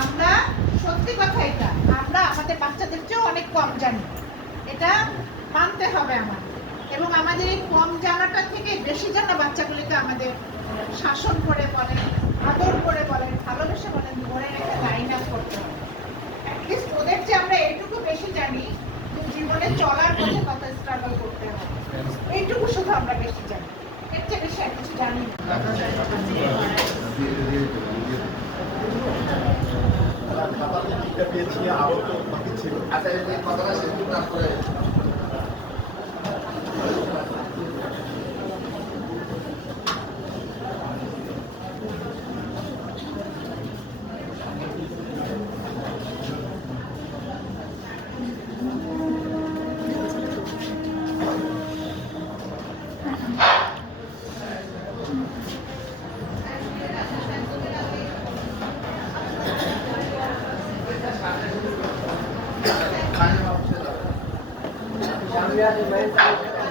আমরা সত্যি কথা এটা, আমরা আমাদের বাচ্চাদের চেয়েও অনেক কম জানি, এটা মানতে হবে আমাদের। এবং আমাদের এই কম জানাটা থেকে বেশি জানা বাচ্চাগুলিকে আমাদের শাসন করে বলেন, আদর করে বলেন, ভালোবেসে বলেন, ধরে রেখে লাইন আপ করতে হবে। অ্যাটলিস্ট ওদের যে আমরা এইটুকু বেশি জানি জীবনে চলার পথে কত স্ট্রাগল করতে হবে, এইটুকু শুধু আমরা বেশি জানি, এর চেয়ে বেশি আর কিছু জানি না। আচ্ছা, এই কথাটা শেষ করুন, তারপরে Yeah,